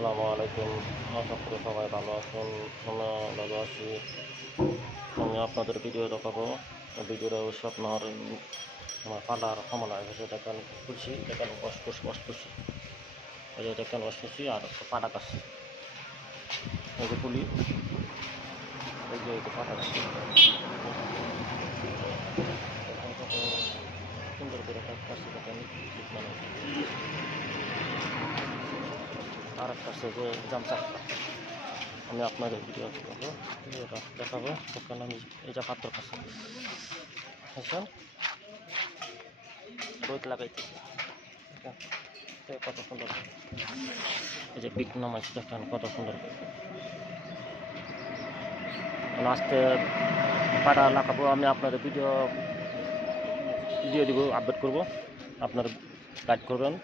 আসসালামু আলাইকুম। আশা করি সবাই ভালো আছেন, আমরা ভালো আছি। আমি আপনাদের ভিডিও দেখাবো। ভিডিওটা অবশ্যই আপনার, আমার পালার কমলা হয়েছে দেখেন খুলছি দেখেন বস খুশি এই যে দেখেন বস আর পাটা কাছে এই যে পুলি, এই যে এই যে পাটা কাছে সুন্দর করে কাটছে দেখেন মানে আর একটা আছে যে জামচাপটা আমি আপনাদের ভিডিও দেখাবো দেখাবো। ওখানে আমি যে পাত্র কাছে বুঝছেন রোদ লাগাইতেছি। কত সুন্দর। এই যে পিক নামাইছে, দেখেন কত সুন্দর। লাস্টে পাটা লাগাবো, আমি আপনাদের ভিডিও ভিডিও দিব আপডেট করব। আপনারা গাইড করবেন।